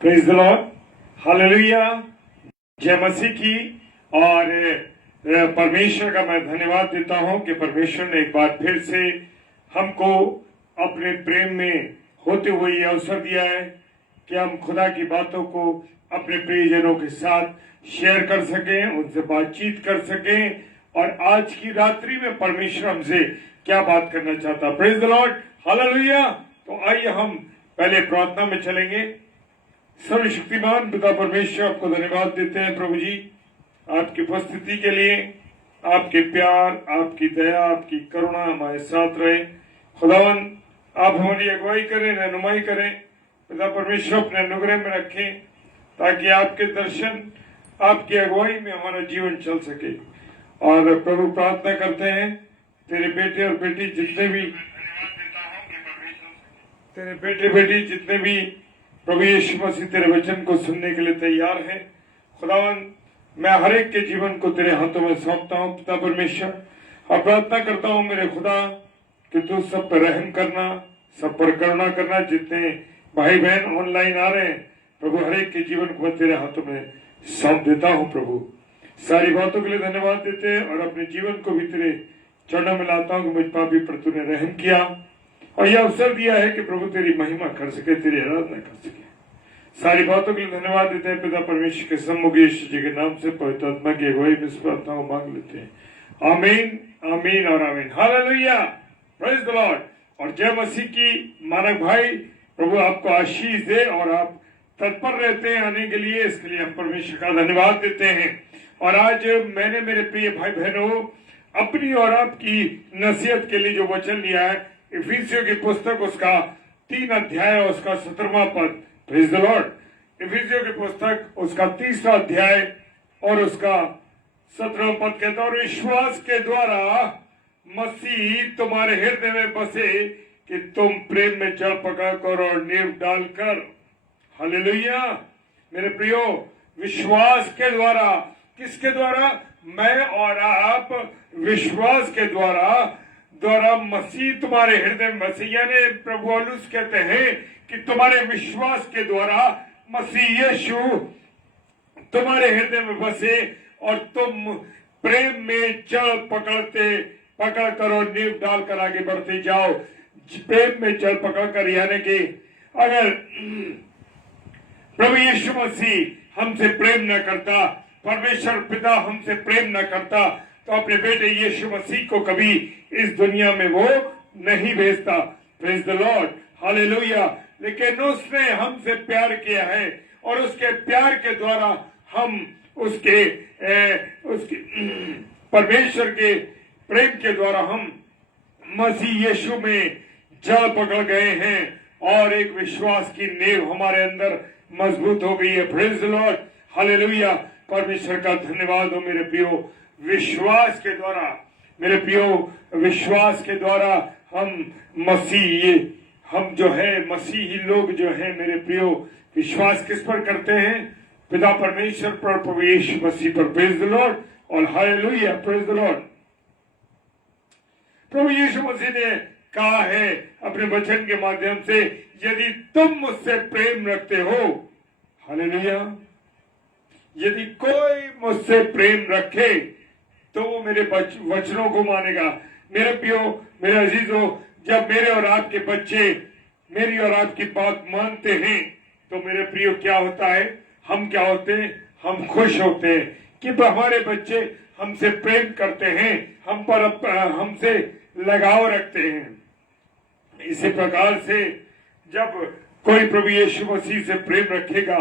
Praise the Lord, hallelujah, जय मसीह की। और परमेश्वर का मैं धन्यवाद देता हूं कि परमेश्वर ने एक बार फिर से हमको अपने प्रेम में होते हुए ये अवसर दिया है कि हम खुदा की बातों को अपने प्रियजनों के साथ शेयर कर सकें, उनसे बातचीत कर सकें। और आज की रात्रि में परमेश्वर हमसे क्या बात करना चाहता। Praise the Lord, hallelujah. तो आइए हम पहले प्रार्थना में चलेंगे। सर्वशक्तिमान पिता परमेश्वर, आपको धन्यवाद देते हैं प्रभु जी, आपकी उपस्थिति के लिए। आपके प्यार, आपकी दया, आपकी करुणा हमारे साथ रहे। खुदावन, आप हमारी अगुवाई करें, रहनुमाई करें। पिता परमेश्वर, अपने अनुग्रह में रखें ताकि आपके दर्शन, आपकी अगुवाई में हमारा जीवन चल सके। और प्रभु, प्रार्थना करते हैं तेरे बेटे और बेटी जितने भी प्रभु यीशु मसीह तेरे वचन को सुनने के लिए तैयार हैं। खुदावन, मैं हर एक के जीवन को तेरे हाथों में सौंपता हूँ पिता परमेश्वर। और प्रार्थना करता हूँ मेरे खुदा कि तू सब पर रहम करना, सब पर करुणा करना। जितने भाई बहन ऑनलाइन आ रहे हैं प्रभु, हर एक के जीवन को मैं तेरे हाथों में सौंप देता हूँ प्रभु। सारी बातों के लिए धन्यवाद देते हैं और अपने जीवन को भी तेरे चरणों में लाता हूँ कि मुझ पापी पर तूने रहम किया और यह अवसर दिया है कि प्रभु तेरी महिमा कर सके, तेरी आराधना कर सके। सारी बातों के लिए धन्यवाद देते हैं पिता परमेश्वर के सम्मुख यीशु जी के नाम से पवित्र आत्मा की अगुवाई में इस प्रार्थना को मांग लेते हैं। आमीन, आमीन और आमीन। Hallelujah, praise the Lord. और जय मसीह की। मानक भाई, प्रभु आपको आशीष दे और आप तत्पर रहते हैं आने के लिए, इसके लिए हम परमेश्वर का धन्यवाद देते हैं। और आज मैंने मेरे प्रिय भाई बहनों अपनी और आपकी नसीहत के लिए जो वचन लिया है, इफिसियों की पुस्तक उसका 3 अध्याय और उसका 17वां पद। Praise the Lord. इफिसियों की पुस्तक उसका 3रा अध्याय और उसका 17वां पद कहता है, और विश्वास के द्वारा मसीह तुम्हारे हृदय में बसे कि तुम प्रेम में जड़ पकड़कर और नींव डालकर। हालेलुया मेरे प्रियो, विश्वास के द्वारा। किसके द्वारा? मैं और आप विश्वास के द्वारा मसीह तुम्हारे हृदय में बसे। यानी प्रभु पौलुस कहते हैं कि तुम्हारे विश्वास के द्वारा मसीह यीशु तुम्हारे हृदय में बसे और तुम प्रेम में जड़ पकड़कर और नींव डालकर आगे बढ़ते जाओ। प्रेम में जड़ पकड़कर, यानी कि अगर प्रभु यीशु मसीह हमसे प्रेम न करता, परमेश्वर पिता हमसे प्रेम न करता, तो अपने बेटे यीशु मसीह को कभी इस दुनिया में वो नहीं भेजता। Praise the Lord, hallelujah. लेकिन उसने हमसे प्यार किया है और उसके प्यार के द्वारा हम उसके परमेश्वर के प्रेम के द्वारा हम मसीह यीशु में जड़ पकड़ गए हैं और एक विश्वास की नींव हमारे अंदर मजबूत हो गई है। Praise the Lord, hallelujah. परमेश्वर का धन्यवाद हो मेरे प्रियो। विश्वास के द्वारा, मेरे प्रियो, विश्वास के द्वारा हम जो है मसीही लोग जो है मेरे प्रियो, विश्वास किस पर करते हैं? पिता परमेश्वर पर, प्रभु यीशु मसीह पर। प्रेज द लॉर्ड और हालेलुया, प्रेज द लॉर्ड। प्रभु यीशु मसीह ने कहा है अपने वचन के माध्यम से, यदि तुम मुझसे प्रेम रखते हो, हालेलुया, यदि कोई मुझसे प्रेम रखे तो वो मेरे वचनों को मानेगा। मेरे प्रियो, मेरे अजीजों, जब मेरे और आपके बच्चे मेरी और आपकी बात मानते हैं तो मेरे प्रियो क्या होता है? हम क्या होते हैं? हम खुश होते हैं कि हमारे बच्चे हमसे प्रेम करते हैं, हम पर हमसे लगाव रखते हैं। इसी प्रकार से जब कोई प्रभु यीशु मसीह से प्रेम रखेगा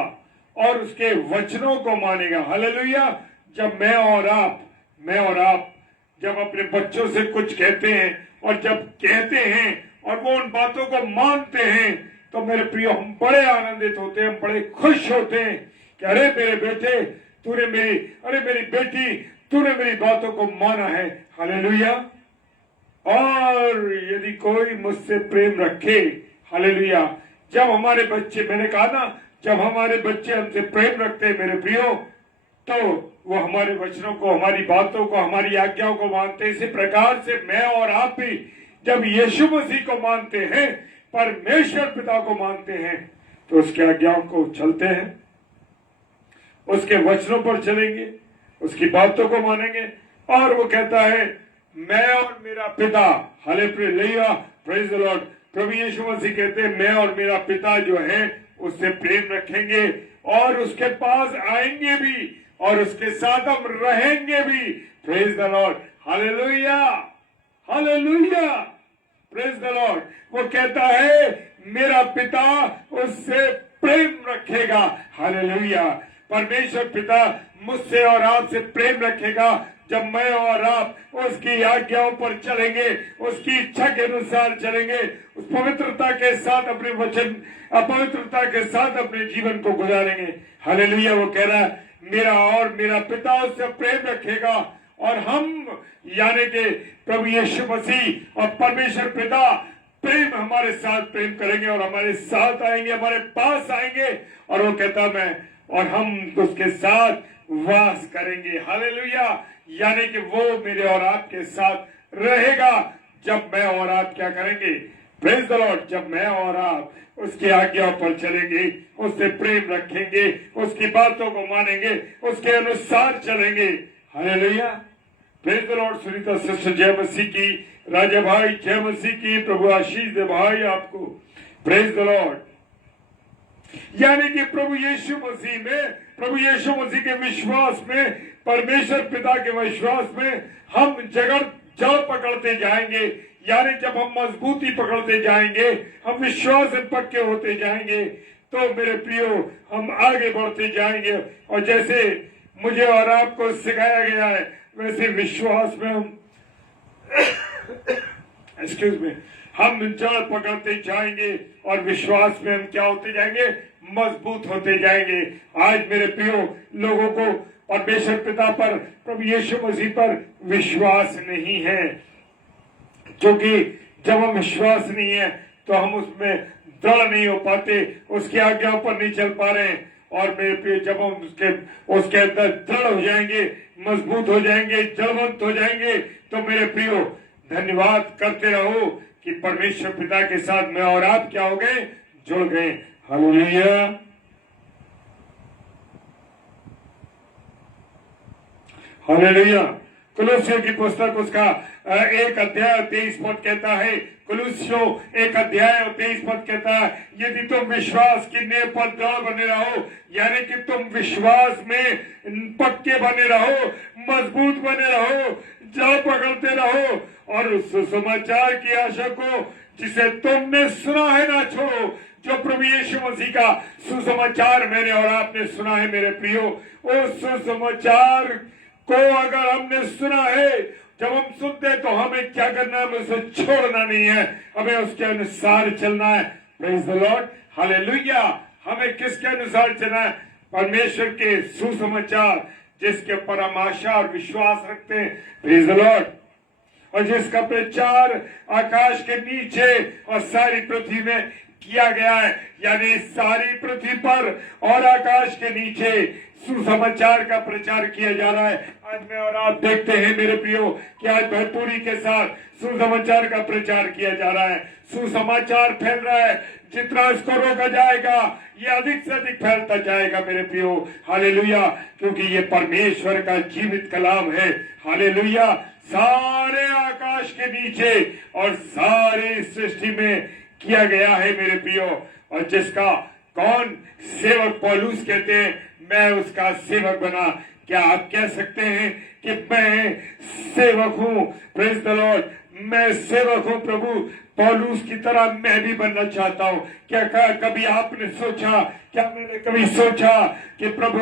और उसके वचनों को मानेगा, हालेलुया। जब मैं और आप जब अपने बच्चों से कुछ कहते हैं और जब कहते हैं और वो उन बातों को मानते हैं तो मेरे प्रियो हम बड़े आनंदित होते हैं, हम बड़े खुश होते हैं कि अरे मेरे बेटे अरे मेरी बेटी, तूने मेरी बातों को माना है, हालेलुया। और यदि कोई मुझसे प्रेम रखे, हालेलुया, जब हमारे बच्चे, मैंने कहा ना, जब हमारे बच्चे हमसे प्रेम रखते हैं मेरे प्रियो, तो वो हमारे वचनों को, हमारी बातों को, हमारी आज्ञाओं को मानते हैं। इसी प्रकार से मैं और आप भी जब यीशु मसीह को मानते हैं, परमेश्वर पिता को मानते हैं, तो उसके आज्ञाओं को चलते हैं, उसके वचनों पर चलेंगे, उसकी बातों को मानेंगे। और वो कहता है मैं और मेरा पिता, हालेलुया, प्रेज द लॉर्ड। प्रभु यीशु मसीह कहते हैं मैं और मेरा पिता जो है उससे प्रेम रखेंगे और उसके पास आएंगे भी और उसके साथ हम रहेंगे भी। Praise the Lord, hallelujah, hallelujah, praise the Lord. वो कहता है मेरा पिता उससे प्रेम रखेगा, हालेलुया। परमेश्वर पिता मुझसे और आपसे प्रेम रखेगा जब मैं और आप उसकी आज्ञाओं पर चलेंगे, उसकी इच्छा के अनुसार चलेंगे, उस पवित्रता के साथ अपने वचन, अपवित्रता के साथ अपने जीवन को गुजारेंगे। हालेलुया। वो कह रहा है मेरा और मेरा पिता उससे प्रेम रखेगा और हम यानी कि प्रभु यीशु मसीह और परमेश्वर पिता प्रेम हमारे साथ प्रेम करेंगे और हमारे साथ आएंगे, हमारे पास आएंगे। और वो कहता मैं और हम उसके साथ वास करेंगे। हालेलुया। यानी कि वो मेरे और आपके साथ रहेगा जब मैं और आप क्या करेंगे, प्रेज द लॉर्ड, जब मैं और आप उसकी आज्ञा पर चलेंगे, उससे प्रेम रखेंगे, उसकी बातों को मानेंगे, उसके अनुसार चलेंगे। Hallelujah, praise the Lord. Sunita sister जय मसीह की, राजा भाई जय मसीह की, प्रभु आशीष दे भाई आपको, प्रेज द लॉर्ड। यानी कि प्रभु यीशु मसीह में, प्रभु यीशु मसीह के विश्वास में, परमेश्वर पिता के विश्वास में हम जड़ पकड़ते जाएंगे। यानी जब हम मजबूती पकड़ते जाएंगे, हम विश्वास से पक्के होते जाएंगे, तो मेरे प्रियो हम आगे बढ़ते जाएंगे। और जैसे मुझे और आपको सिखाया गया है वैसे विश्वास में हम एक्सक्यूज मी, हम जड़ पकड़ते जाएंगे और विश्वास में हम क्या होते जाएंगे, मजबूत होते जाएंगे। आज मेरे प्रियो लोगों को परमेश्वर पिता पर, प्रभु यीशु मसीह पर विश्वास नहीं है, क्योंकि जब हम विश्वास नहीं है तो हम उसमें दृढ़ नहीं हो पाते, उसकी आज्ञाओं पर नहीं चल पा रहे हैं। और मेरे प्रिय जब हम उसके अंदर दृढ़ हो जाएंगे, मजबूत हो जाएंगे, जड़वंत हो जाएंगे, तो मेरे प्रियो धन्यवाद करते रहो कि परमेश्वर पिता के साथ मैं और आप क्या हो गए, जुड़ गए। Hallelujah, hallelujah. कुलुस्सियों की पुस्तक उसका 1 अध्याय 23 पद कहता है, कुलुस्सियों 1 अध्याय 23 पद कहता है यदि तुम विश्वास की नींव पर दृढ़ बने रहो, यानी कि तुम विश्वास में पक्के बने रहो, मजबूत बने रहो, जड़ पकड़ते रहो और उस सुसमाचार की आशा को जिसे तुमने सुना है ना छोड़ो। जो प्रभु यीशु मसीह का सुसमाचार मैंने और आपने सुना है मेरे प्रियो, उस सुसमाचार को अगर हमने सुना है, जब हम सुनते हैं तो हमें क्या करना है, हमें उसे छोड़ना नहीं है, हमें उसके अनुसार चलना है। Praise the Lord, hallelujah. हमें किसके अनुसार चलना है, परमेश्वर के सुसमाचार जिसके ऊपर हम आशा और विश्वास रखते हैं। Praise the Lord. और जिसका प्रचार आकाश के नीचे और सारी पृथ्वी में किया गया है, यानी सारी पृथ्वी पर और आकाश के नीचे सुसमाचार का प्रचार किया जा रहा है। आज मैं और आप देखते हैं मेरे प्रियो कि आज भरपूरी के साथ सुसमाचार का प्रचार किया जा रहा है, सुसमाचार फैल रहा है। जितना इसको रोका जाएगा ये अधिक से अधिक फैलता जाएगा मेरे प्रियो। हालेलुया, क्योंकि ये परमेश्वर का जीवित कलाम है। हालेलुया। सारे आकाश के नीचे और सारी सृष्टि में किया गया है मेरे प्रियो। और जिसका कौन सेवक पौलुस कहते हैं, मैं उसका सेवक बना। क्या आप कह सकते हैं कि मैं सेवक हूं? प्रेज द लॉर्ड, मैं सेवक हूं प्रभु पौलुस की तरह मैं भी बनना चाहता हूं। क्या कभी आपने सोचा, क्या मैंने कभी सोचा कि प्रभु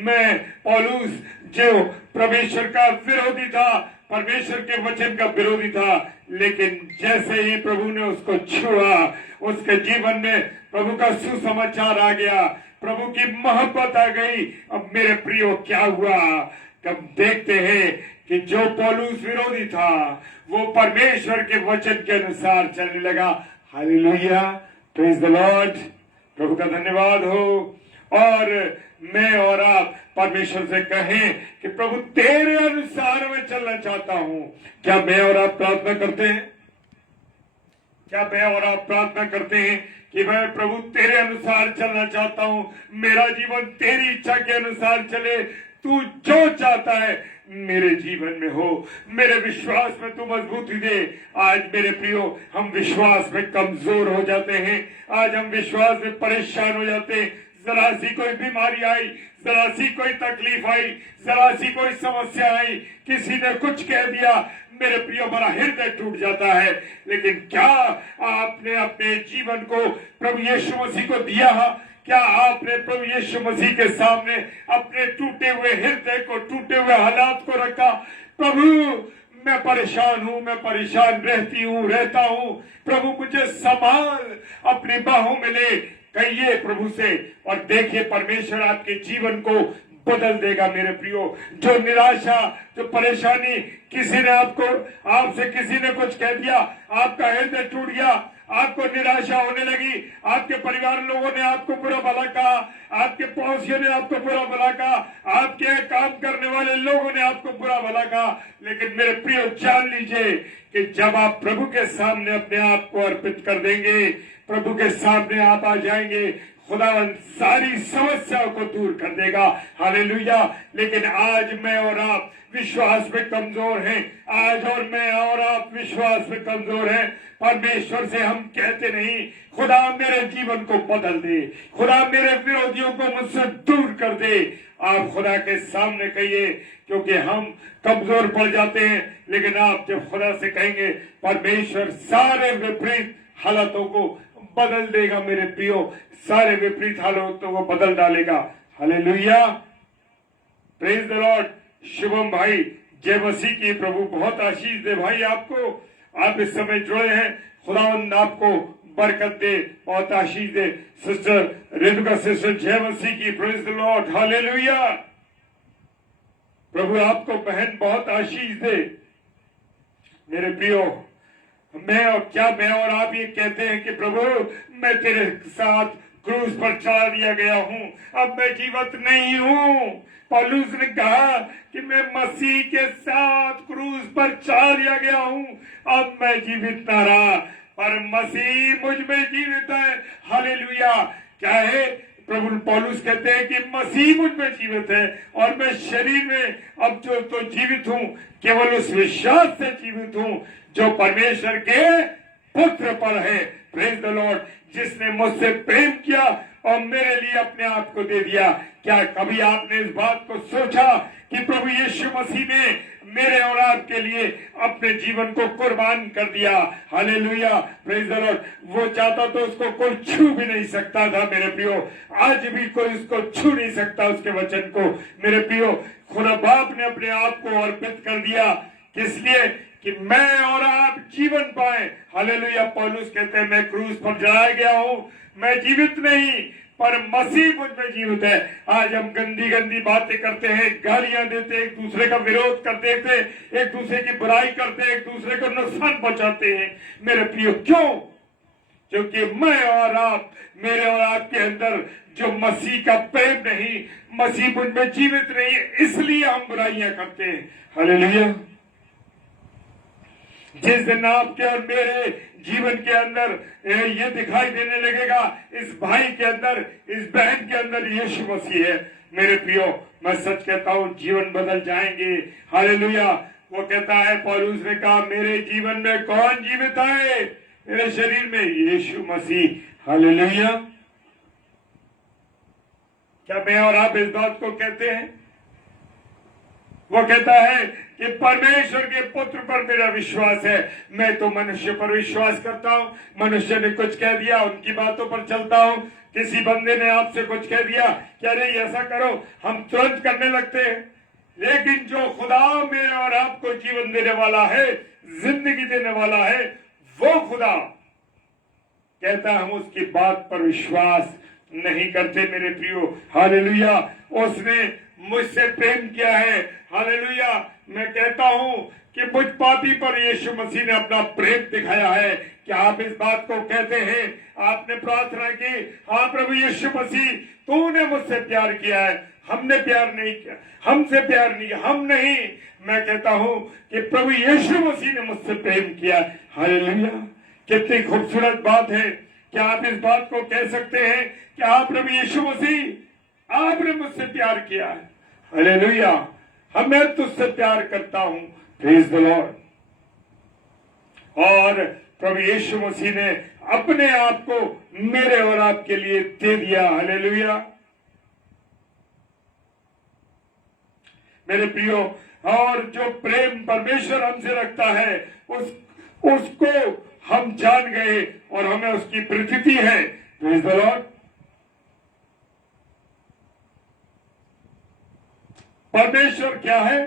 मैं पौलुस जो परमेश्वर का विरोधी था, परमेश्वर के वचन का विरोधी था, लेकिन जैसे ही प्रभु ने उसको छुआ, उसके जीवन में प्रभु का सुसमाचार आ गया, प्रभु की मोहब्बत आ गई। अब मेरे प्रियो क्या हुआ, कब देखते हैं कि जो पौलुस विरोधी था वो परमेश्वर के वचन के अनुसार चलने लगा। हालेलुया, प्रेज द लॉर्ड, प्रभु का धन्यवाद हो। और मैं और आप परमेश्वर से कहें कि प्रभु तेरे अनुसार मैं चलना चाहता हूं। क्या मैं और आप प्रार्थना करते हैं? क्या मैं और आप प्रार्थना करते हैं कि मैं प्रभु तेरे अनुसार चलना चाहता हूं, मेरा जीवन तेरी इच्छा के अनुसार चले, तू जो चाहता है मेरे जीवन में हो, मेरे विश्वास में तू मजबूती दे। आज मेरे प्रियो, हम विश्वास में कमजोर हो जाते हैं, आज हम विश्वास में परेशान हो जाते हैं। जरा सी कोई बीमारी आई, जरा सी कोई तकलीफ आई, जरा सी कोई समस्या आई, किसी ने कुछ कह दिया, मेरे प्रियो बड़ा हृदय टूट जाता है। लेकिन क्या आपने अपने जीवन को प्रभु यीशु मसीह को दिया? क्या आपने प्रभु यीशु मसीह के सामने अपने टूटे हुए हृदय को, टूटे हुए हालात को रखा? प्रभु मैं परेशान हूं, मैं परेशान रहता हूं, प्रभु मुझे संभाल, अपनी बाहों में ले। कहिए प्रभु से और देखिए परमेश्वर आपके जीवन को बदल देगा। मेरे प्रियो, जो निराशा, जो परेशानी, किसी ने आपसे किसी ने कुछ कह दिया, आपका हृदय टूट गया, आपको निराशा होने लगी, आपके परिवार लोगों ने आपको बुरा भला कहा, आपके पड़ोसियों ने आपको बुरा भला कहा, आपके काम करने वाले लोगों ने आपको बुरा भला कहा। लेकिन मेरे प्रियो, जान लीजिए कि जब आप प्रभु के सामने अपने आप को अर्पित कर देंगे, प्रभु के सामने आप आ जाएंगे, खुदावन सारी समस्याओं को दूर कर देगा। हालेलुया। लेकिन आज मैं और आप विश्वास में कमजोर हैं, आज और मैं और आप विश्वास में कमजोर हैं। परमेश्वर से हम कहते नहीं, खुदा मेरे जीवन को बदल दे, खुदा मेरे विरोधियों को मुझसे दूर कर दे। आप खुदा के सामने कहिए, क्योंकि हम कमजोर पड़ जाते हैं। लेकिन आप जब खुदा से कहेंगे, परमेश्वर सारे विपरीत हालातों को बदल देगा। मेरे प्रियो, सारे विपरीत हालातों को बदल डालेगा। Hallelujah, praise the Lord. Shubham भाई, जय मसीह की। प्रभु बहुत आशीष दे भाई आपको, आप इस समय जुड़े हैं। खुदावंद आपको बरकत दे, बहुत आशीष दे। सिस्टर रेणुका सिस्टर, जय मसीह की। Praise the Lord, hallelujah. प्रभु आपको बहन बहुत आशीष दे। मेरे प्रियो, मैं और आप ये कहते हैं कि प्रभु मैं तेरे साथ क्रूस पर चढ़ा दिया गया हूं, अब मैं जीवित नहीं हूं। पौलुस ने कहा कि मैं मसीह के साथ क्रूस पर चढ़ा दिया गया हूं, अब मैं जीवित न रहा, पर मसीह मुझ में जीवित है। हालेलुया। क्या है? प्रभु पौलुस कहते हैं कि मसीह मुझ में जीवित है और मैं शरीर में अब जो तो जीवित हूं, केवल उस विश्वास से जीवित हूं जो परमेश्वर के पुत्र पर है। Praise the Lord. जिसने मुझसे प्रेम किया और मेरे लिए अपने आप को दे दिया। क्या कभी आपने इस बात को सोचा कि प्रभु यीशु मसीह ने मेरे और आपके लिए अपने जीवन को कुर्बान कर दिया? Hallelujah, praise the Lord. वो चाहता तो उसको कोई छू भी नहीं सकता था। मेरे प्रियो, आज भी कोई उसको छू नहीं सकता, उसके वचन को। मेरे प्रियो, खुदा बाप ने अपने आप को अर्पित कर दिया। किस लिए? कि मैं और आप जीवन पाए। हालेलुया। पौलुस कहते हैं, मैं क्रूस पर जलाया गया हूं, मैं जीवित नहीं, पर मसीह मुझ में जीवित है। आज हम गंदी गंदी बातें करते हैं, गालियां देते, एक दूसरे का विरोध करते थे, एक दूसरे की बुराई करते, एक दूसरे को नुकसान पहुंचाते हैं। मेरे प्रियो, क्यों? क्योंकि मैं और आप, मेरे और आपके अंदर जो मसीह का प्रेम नहीं, मसीह मुझ में जीवित नहीं है, इसलिए हम बुराइयां करते हैं। हालेलुया। जिस दिन आपके और मेरे जीवन के अंदर ये दिखाई देने लगेगा, इस भाई के अंदर, इस बहन के अंदर यीशु मसीह है, मेरे प्रियो, मैं सच कहता हूं, जीवन बदल जाएंगे। हालेलुया। वो कहता है, पौलुस ने कहा, मेरे जीवन में कौन जीवित है? मेरे शरीर में यीशु मसीह। हालेलुया। क्या मैं और आप इस बात को कहते हैं? वो कहता है कि परमेश्वर के पुत्र पर मेरा विश्वास है। मैं तो मनुष्य पर विश्वास करता हूं, मनुष्य ने कुछ कह दिया, उनकी बातों पर चलता हूं। किसी बंदे ने आपसे कुछ कह दिया, क्या नहीं ऐसा करो, हम तुरंत करने लगते हैं। लेकिन जो खुदा में और आपको जीवन देने वाला है, जिंदगी देने वाला है, वो खुदा कहता है हम उसकी बात पर विश्वास नहीं करते। मेरे प्रियो, हालेलुया। उसने मुझसे प्रेम किया है। हालेलुया। मैं कहता हूं कि मुझ पापी पर यीशु मसीह ने अपना प्रेम दिखाया है। क्या आप इस बात को कहते हैं? आपने प्रार्थना की, हाँ प्रभु यीशु मसीह, तूने मुझसे प्यार किया है, हमने प्यार नहीं किया, हमसे प्यार नहीं किया, हम नहीं। मैं कहता हूं कि प्रभु यीशु मसीह ने मुझसे प्रेम किया। हालेलुया। कितनी खूबसूरत बात है। क्या आप इस बात को कह सकते हैं कि आप प्रभु यीशु मसीह, आपने मुझसे प्यार किया है। हालेलुया, मैं तुझसे प्यार करता हूं। Praise the Lord. और प्रभु यीशु मसीह ने अपने आप को मेरे और आपके लिए दे दिया। हालेलुया। मेरे प्रियो, और जो प्रेम परमेश्वर हमसे रखता है उसको हम जान गए और हमें उसकी प्रतीति है। Praise the Lord. परमेश्वर क्या है?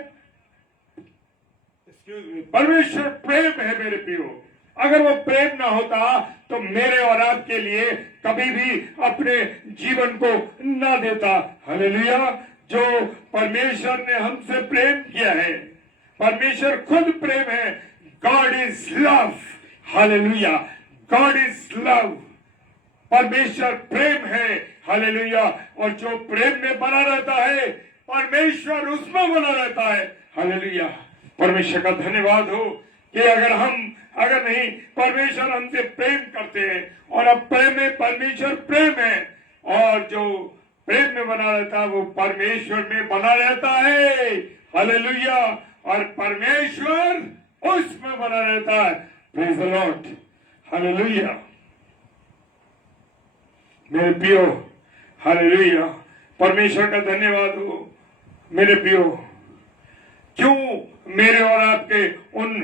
परमेश्वर प्रेम है मेरे प्रियो। अगर वो प्रेम ना होता तो मेरे और आपके लिए कभी भी अपने जीवन को ना देता। हालेलुया। जो परमेश्वर ने हमसे प्रेम किया है, परमेश्वर खुद प्रेम है। God is love. Hallelujah. God is love. परमेश्वर प्रेम है। हालेलुया। और जो प्रेम में बना रहता है, परमेश्वर उसमें बना रहता है। हालेलुया। परमेश्वर का धन्यवाद हो कि अगर नहीं परमेश्वर हमसे प्रेम करते हैं, और अब प्रेम में परमेश्वर प्रेम है, और जो प्रेम में बना रहता है वो परमेश्वर में बना रहता है। हालेलुया। और परमेश्वर उसमें बना रहता है। Praise the Lord. हालेलुया। मेरे प्रियो, हालेलुया, परमेश्वर का धन्यवाद हो। मेरे प्रियो, क्यों मेरे और आपके उन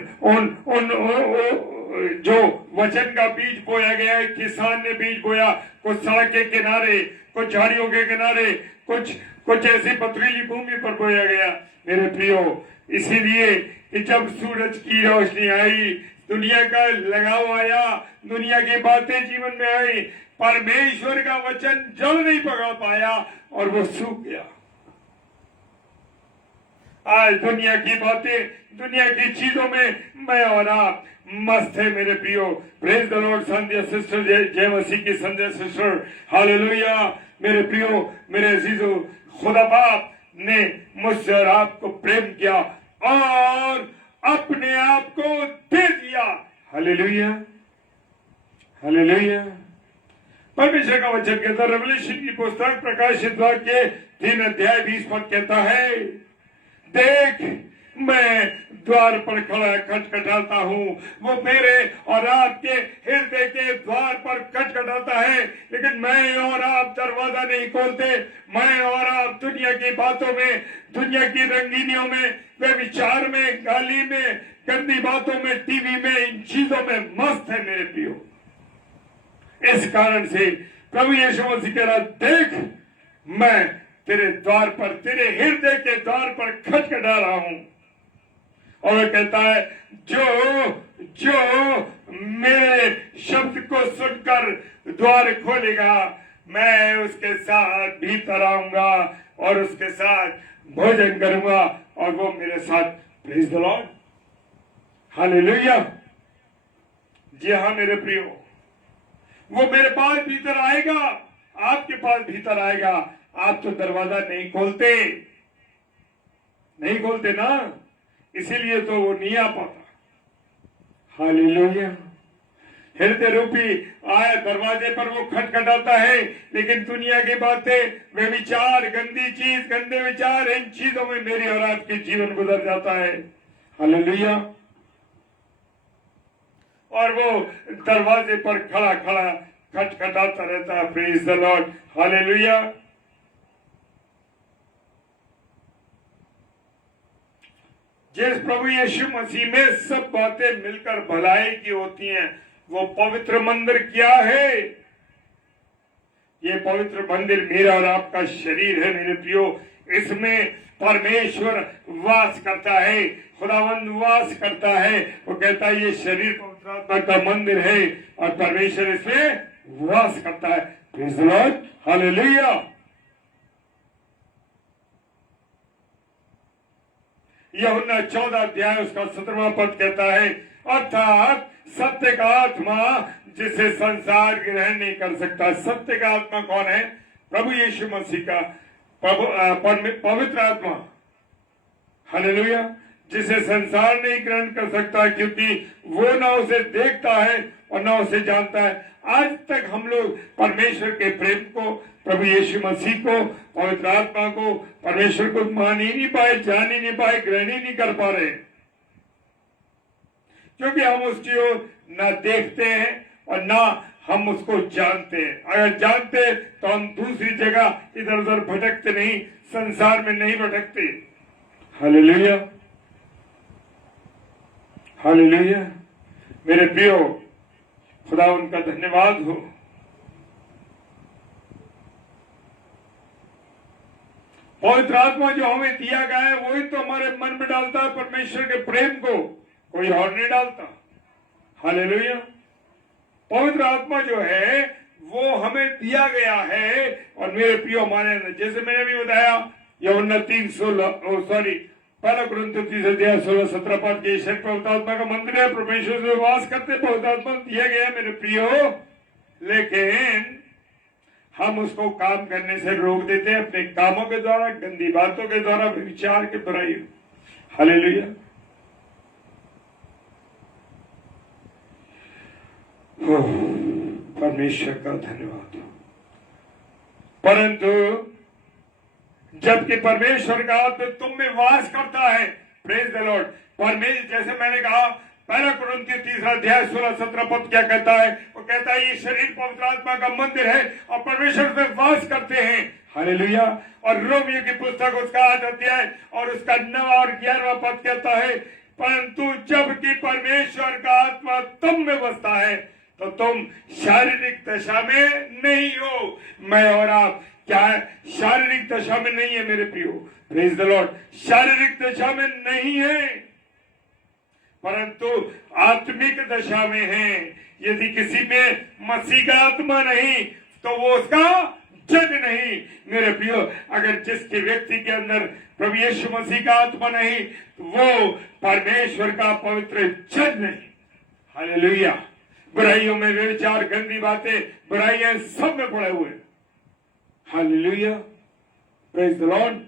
जो वचन का बीज बोया गया है, किसान ने बीज बोया, कुछ सड़क के किनारे, कुछ झाड़ियों के किनारे, कुछ ऐसी पथरीली भूमि पर बोया गया। मेरे प्रियो, इसीलिए कि जब सूरज की रोशनी आई, दुनिया का लगाव आया, दुनिया की बातें जीवन में आई, परमेश्वर का वचन जल नहीं पकड़ पाया और वो सूख गया। आज दुनिया की बातें, दुनिया की चीजों में मैं और आप मस्त है। मेरे प्रियो, praise the Lord. Sandhya sister, जय मसीह की संध्या सिस्टर। हालेलुया। मेरे प्रियो, मेरे अजीजों, खुदा बाप ने मुझसे और आपको प्रेम किया और अपने आप को दे दिया। हालेलुया। हालेलुया। परमेश्वर का वचन कहता है, रेवलेशन की पुस्तक प्रकाशित वाक्य 3 अध्याय 20 पद कहता है, देख मैं द्वार पर खड़ा खटखटाता हूँ। वो मेरे और आपके हृदय के द्वार पर खटखटाता है, लेकिन मैं और आप दरवाजा नहीं खोलते। मैं और आप दुनिया की बातों में, दुनिया की रंगीनियों में, वे विचार में, गाली में, गंदी बातों में, टीवी में, इन चीजों में मस्त है। मेरे प्रियो, इस कारण से प्रभु यीशु मसीह कह रहा, देख मैं तेरे द्वार पर, तेरे हृदय के द्वार पर खटखटा रहा हूं। और वह कहता है, जो मेरे शब्द को सुनकर द्वार खोलेगा, मैं उसके साथ भीतर आऊंगा और उसके साथ भोजन करूंगा और वो मेरे साथ। Praise the Lord. हालेलुया। जी हाँ मेरे प्रियो, वो मेरे पास भीतर आएगा, आपके पास भीतर आएगा। आप तो दरवाजा नहीं खोलते ना, इसीलिए तो वो नहीं आ पाता। हालेलुया। हृदय रूपी आया दरवाजे पर वो खटखटाता है, लेकिन दुनिया की बातें, वे विचार, गंदी चीज, गंदे विचार, इन चीजों में मेरी और आपकी जीवन गुजर जाता है। हालेलुया। और वो दरवाजे पर खड़ा खड़ा खटखटाता रहता है। Praise the Lord. हालेलुया। जिस प्रभु यीशु मसीह में सब बातें मिलकर भलाई की होती हैं, वो पवित्र मंदिर क्या है? ये पवित्र मंदिर मेरा और आपका शरीर है। मेरे प्रियो, इसमें परमेश्वर वास करता है, खुदावंद वास करता है। वो कहता है ये शरीर पवित्र आत्मा का मंदिर है और परमेश्वर इसमें वास करता है। Praise the Lord. हालेलुया। यूहन्ना 14 अध्याय उसका 17वां पद कहता है, अर्थात सत्य का आत्मा जिसे संसार ग्रहण नहीं कर सकता। सत्य का आत्मा कौन है? प्रभु यीशु मसीह का पवित्र आत्मा। हालेलुया। जिसे संसार नहीं ग्रहण कर सकता, क्योंकि वो ना उसे देखता है और ना उसे जानता है। आज तक हम लोग परमेश्वर के प्रेम को, प्रभु यीशु मसीह को, पवित्र आत्मा को, परमेश्वर को मान ही नहीं पाए, जान ही नहीं पाए, ग्रहण ही नहीं कर पा रहे, क्योंकि हम उसकी ओर ना देखते हैं और ना हम उसको जानते हैं। अगर जानते तो हम दूसरी जगह इधर उधर भटकते नहीं, संसार में नहीं भटकते। Hallelujah, hallelujah. मेरे प्रियो, खुदा उनका धन्यवाद हो। पवित्र आत्मा जो हमें दिया गया है वही तो हमारे मन में डालता है परमेश्वर के प्रेम को, कोई और नहीं डालता। हालेलुया। पवित्र आत्मा जो है वो हमें दिया गया है। और मेरे प्रियो, हमारे अंदर, जैसे मैंने भी बताया, यूहन्ना 3:16 पहला कुरिन्थियों 3:16-17 पद के ईश्वर पवित्र आत्मा का मंदिर है, परमेश्वर से वास करते पवित्र आत्मा दिया गया मेरे प्रियो, लेकिन हम उसको काम करने से रोक देते हैं अपने कामों के द्वारा, गंदी बातों के द्वारा, विचार के द्वारा। हालेलुया। परमेश्वर का धन्यवाद। परंतु जबकि परमेश्वर का आत्मा तुम में वास करता है, प्रेज द लॉर्ड। परमेश्वर, जैसे मैंने कहा, पहला कुरिन्थियों 3:16-17 पद क्या कहता है? वो कहता है ये शरीर पवित्र आत्मा का मंदिर है और परमेश्वर में वास करते हैं। हालेलुया। और रोमियो की पुस्तक उसका 8 अध्याय और उसका 9 और 11वां पद कहता है, परंतु जबकि परमेश्वर का आत्मा तुम में बसता है तो तुम शारीरिक दशा में नहीं हो। मैं और आप क्या शारीरिक दशा में नहीं है मेरे प्रियो? Praise the Lord. शारीरिक दशा में नहीं है, परंतु आत्मिक दशा में है। यदि किसी में मसीह का आत्मा नहीं तो वो उसका जन नहीं। मेरे प्रियो, अगर जिसके व्यक्ति के अंदर प्रभु यीशु मसीह का आत्मा नहीं तो वो परमेश्वर का पवित्र जन नहीं। हालेलुया। बुराइयों में व्यभिचार, गंदी बातें, बुराइयां सब में पड़े हुए। हालेलुया। Praise the Lord.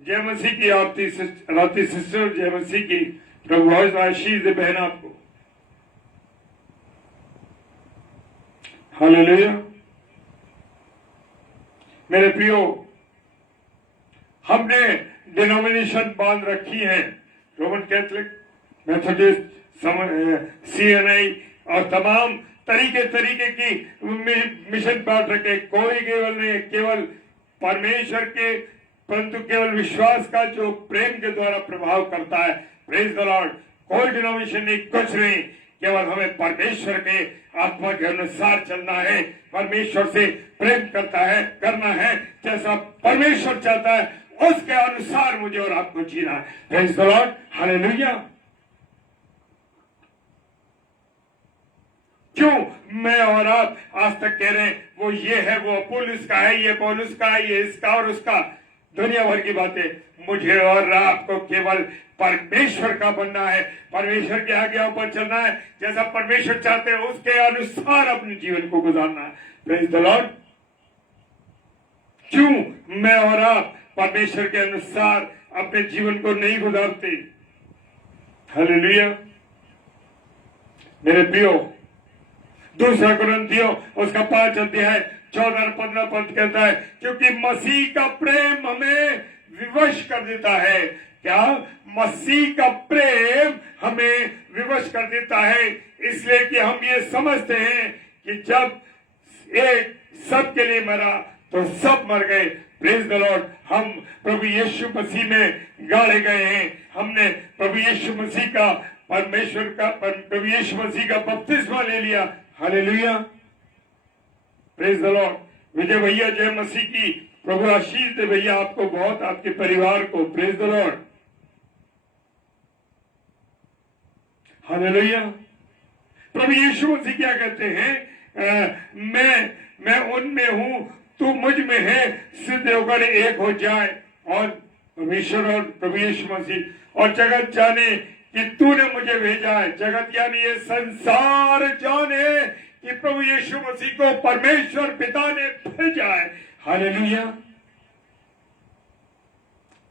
जय मसीह की आरती सिस्टर, जय मसीह की। प्रभु आशीष दे बहन आपको। हालेलुया। मेरे प्रियो, हमने डिनोमिनेशन बांध रखी है, रोमन कैथोलिक, मेथोडिस्ट, CNI और तमाम तरीके की मिशन बांट रखे। कोई केवल नहीं, केवल परमेश्वर के, परंतु केवल विश्वास का जो प्रेम के द्वारा प्रभाव करता है। Praise the Lord. कोई डिनोमिनेशन नहीं, कुछ नहीं, केवल हमें परमेश्वर के आत्मा के अनुसार चलना है। परमेश्वर से प्रेम करना है, जैसा परमेश्वर चाहता है उसके अनुसार मुझे और आपको जीना है। Praise the Lord. हालेलुया। क्यों मैं और आप आज तक कह रहे हैं वो ये है, वो अपोलोस का है, ये पौलुस का है, ये इसका और उसका, दुनिया भर की बातें। मुझे और आपको केवल परमेश्वर का बनना है, परमेश्वर के आज्ञाओं पर चलना है, जैसा परमेश्वर चाहते हैं उसके अनुसार अपने जीवन को गुजारना है। Praise the lord. क्यों मैं और आप परमेश्वर के अनुसार अपने जीवन को नहीं गुजारते? हालेलुया। मेरे प्रियो, दूसरा कुरिन्थियों उसका 5 अध्याय 14 और 15 पद कहता है, क्योंकि मसीह का प्रेम हमें विवश कर देता है। क्या? मसीह का प्रेम हमें विवश कर देता है, इसलिए कि हम ये समझते हैं कि जब एक सबके लिए मरा तो सब मर गए। Praise the Lord. हम प्रभु यीशु मसीह में गाड़े गए हैं। हमने प्रभु यीशु मसीह का, परमेश्वर का, प्रभु यीशु मसीह का बपतिस्मा ले लिया। Hallelujah. Praise the Lord. Vijay भैया, जय मसीह की। प्रभु आशीष दे भैया आपको बहुत, आपके परिवार को। Praise the Lord. हालेलुया। प्रभु यीशु मसीह क्या कहते हैं? मैं उनमें हूं, तू मुझ में है, सिद्ध होकर एक हो जाए। और परमेश्वर और प्रभु यीशु मसीह, और जगत जाने कि तूने मुझे भेजा है। जगत यानी ये संसार जाने कि प्रभु यीशु मसीह को परमेश्वर पिता ने भेजा है। हालेलुया।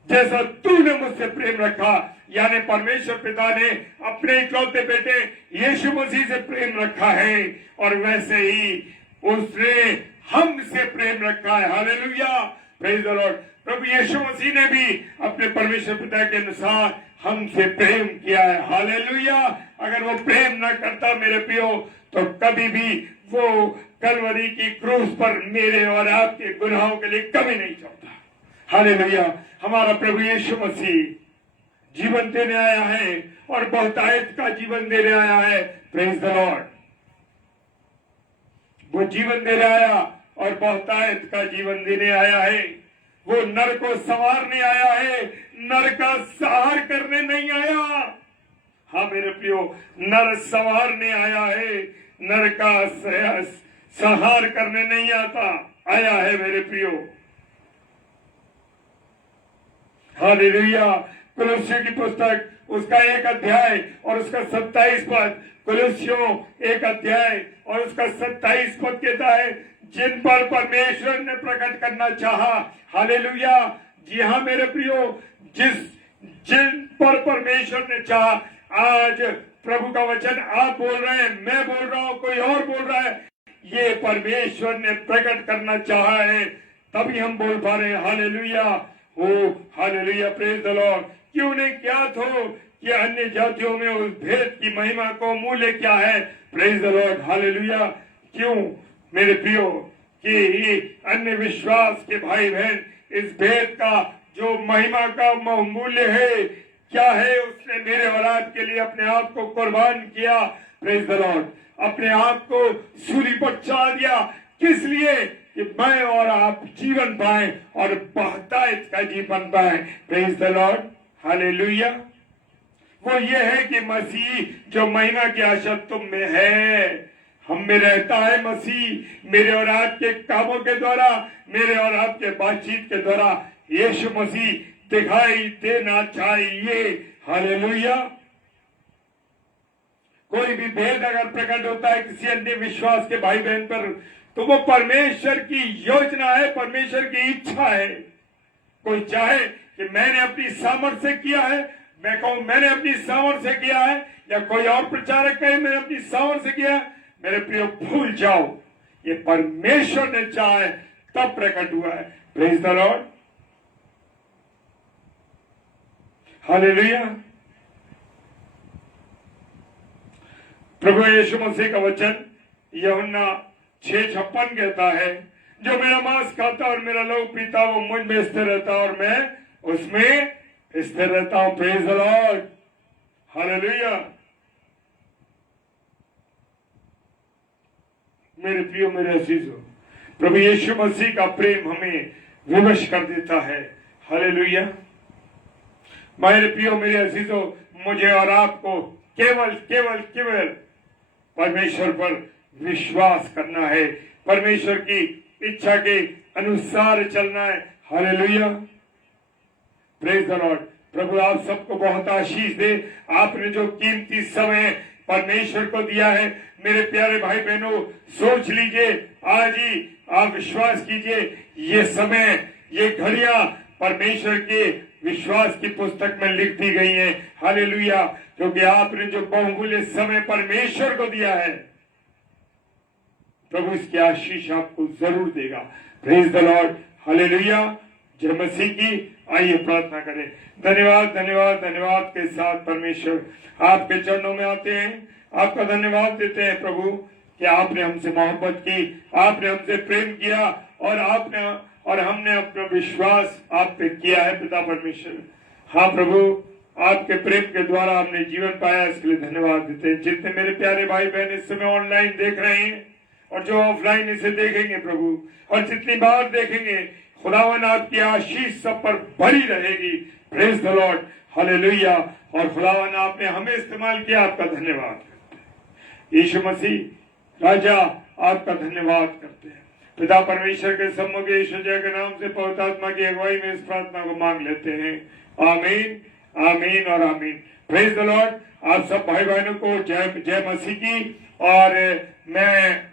जैसा तूने मुझसे प्रेम रखा, यानी परमेश्वर पिता ने अपने इकलौते बेटे यीशु मसीह से प्रेम रखा है, और वैसे ही उसने हमसे प्रेम रखा है। Hallelujah, praise the Lord. प्रभु यीशु मसीह ने भी अपने परमेश्वर पिता के अनुसार हमसे प्रेम किया है। हालेलुया। अगर वो प्रेम न करता मेरे प्रियो, तो कभी भी वो कलवरी की क्रूस पर मेरे और आपके गुनाहों के लिए कभी नहीं चलता। हालेलुया। हमारा प्रभु यीशु मसीह जीवन देने आया है, और बहुतायत का जीवन देने आया है। Praise the Lord. वो जीवन देने आया और बहुतायत का जीवन देने आया है। वो नर को संवारने आया है, नर का संहार करने नहीं आया। हाँ मेरे प्रियो, नर संवारने आया है, नर का संहार करने नहीं आया है मेरे प्रियो। हालेलुया। कुलुस्सियों की पुस्तक उसका 1 अध्याय और उसका 27 पद, कुलुस्सियों 1 अध्याय और उसका 27 पद कहता है, जिन पर परमेश्वर ने प्रकट करना चाहा। हालेलुया। जी हाँ मेरे प्रियो, जिन पर परमेश्वर ने चाहा। आज प्रभु का वचन आप बोल रहे हैं, मैं बोल रहा हूं, कोई और बोल रहा है, ये परमेश्वर ने प्रकट करना चाहा है, तभी हम बोल पा रहे हैं। Hallelujah. Oh hallelujah, praise the lord. क्यों नहीं क्या तो कि अन्य जातियों में उस भेद की महिमा को मूल्य क्या है। Praise the Lord. हालेलुया। क्यों मेरे प्रियो कि अन्य विश्वास के भाई बहन इस भेद का जो महिमा का मूल्य है क्या है, उसने मेरे और आपके लिए अपने आप को कुर्बान किया। Praise the Lord. अपने आप को सूली पर चढ़ा दिया, किस लिए कि मैं और आप जीवन पाए और बहुतायत का जीवन पाए। Praise the Lord. हालेलुया। वो ये है कि मसीह जो महिमा की आशा तुम में है, हम में रहता है मसीह। मेरे और आपके कामों के द्वारा, मेरे और आपके बातचीत के द्वारा यीशु मसीह दिखाई देना चाहिए। हालेलुया। कोई भी भेद अगर प्रकट होता है किसी अन्य विश्वास के भाई बहन पर, तो वो परमेश्वर की योजना है, परमेश्वर की इच्छा है। कोई चाहे कि मैंने अपनी सामर्थ्य से किया है, मैं कहूं मैंने अपनी सामर्थ्य से किया है, या कोई और प्रचारक कहे मैंने अपनी सामर्थ्य से किया है, मेरे प्रियो भूल जाओ, ये परमेश्वर ने चाहा है तब प्रकट हुआ है। Praise the Lord. हालेलुया। प्रभु यीशु मसीह का वचन यूहन्ना 6:56 कहता है, जो मेरा मांस खाता और मेरा लहू पीता वो मुझ में स्थिर रहता और मैं उसमें स्थिर रहता हूं। Praise the Lord. हालेलुया। मेरे प्रियो, मेरे अजीजों, प्रभु यीशु मसीह का प्रेम हमें विवश कर देता है। हालेलुया। मेरे प्रियो, मेरे अजीजों, मुझे और आपको केवल केवल केवल परमेश्वर पर विश्वास करना है, परमेश्वर की इच्छा के अनुसार चलना है। हालेलुया। Praise the Lord. प्रभु आप सबको बहुत आशीष दे। आपने जो कीमती समय परमेश्वर को दिया है, मेरे प्यारे भाई बहनों, सोच लीजिए, आज ही आप विश्वास कीजिए, ये समय, ये घड़ियां परमेश्वर के विश्वास की पुस्तक में लिख दी गई है। हालेलुया। क्योंकि आपने जो बहुमूल्य समय परमेश्वर को दिया है, प्रभु इसकी आशीष आपको जरूर देगा। Praise the Lord. हालेलुया। जय मसीह की। आइए प्रार्थना करें। धन्यवाद धन्यवाद धन्यवाद के साथ परमेश्वर आपके चरणों में आते हैं, आपका धन्यवाद देते हैं प्रभु कि आपने हमसे मोहब्बत की, आपने हमसे प्रेम किया, और हमने अपना विश्वास आप पे किया है पिता परमेश्वर। हाँ प्रभु, आपके प्रेम के द्वारा हमने जीवन पाया, इसके लिए धन्यवाद देते हैं। जितने मेरे प्यारे भाई बहन इस समय ऑनलाइन देख रहे हैं और जो ऑफलाइन इसे देखेंगे प्रभु, और जितनी बार देखेंगे, खुदावन आपकी आशीष सब पर भरी रहेगी। Praise the Lord. हालेलुया। और खुदावन आपने हमें इस्तेमाल किया, आपका धन्यवाद करते हैं। यीशु मसीह राजा आपका धन्यवाद करते हैं। पिता परमेश्वर के सम्मुख यीशु जय के नाम से पवित्र आत्मा की अगुवाई में इस प्रार्थना को मांग लेते हैं। आमीन, आमीन और आमीन। Praise the Lord. आप सब भाई बहनों को जय मसीह की। और मैं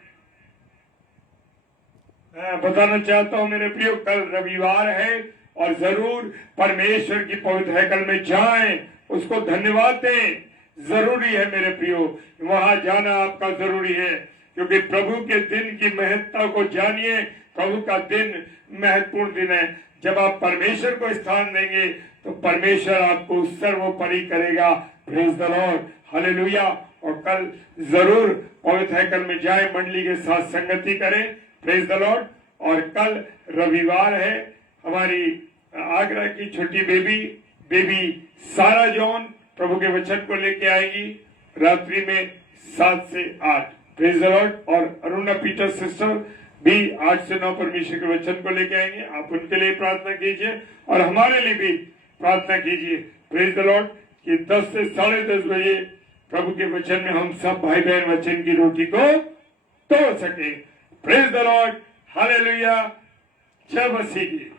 बताना चाहता हूं मेरे प्रियो, कल रविवार है और जरूर परमेश्वर की पवित्र हैकल में जाएं, उसको धन्यवाद दें। जरूरी है मेरे प्रियो, वहां जाना आपका जरूरी है, क्योंकि प्रभु के दिन की महत्ता को जानिए। प्रभु का दिन महत्वपूर्ण दिन है। जब आप परमेश्वर को स्थान देंगे तो परमेश्वर आपको सर्वोपरि करेगा। Praise the Lord, hallelujah. और कल जरूर पवित्र हैकल में जाए, मंडली के साथ संगति करें। Praise the Lord. और कल रविवार है, हमारी आगरा की छोटी बेबी सारा जॉन प्रभु के वचन को लेके आएगी रात्रि में 7 से 8। Praise the Lord. और अरुणा पीटर सिस्टर भी 8 से 9 परमेश्वर के वचन को लेके आएंगे। आप उनके लिए प्रार्थना कीजिए और हमारे लिए भी प्रार्थना कीजिए। प्रेज द लॉर्ड कि 10 से 10:30 बजे प्रभु के वचन में हम सब भाई बहन वचन की रोटी को तोड़ सके। प्रेज द लॉर्ड, हालेलुया, जय मसीह की।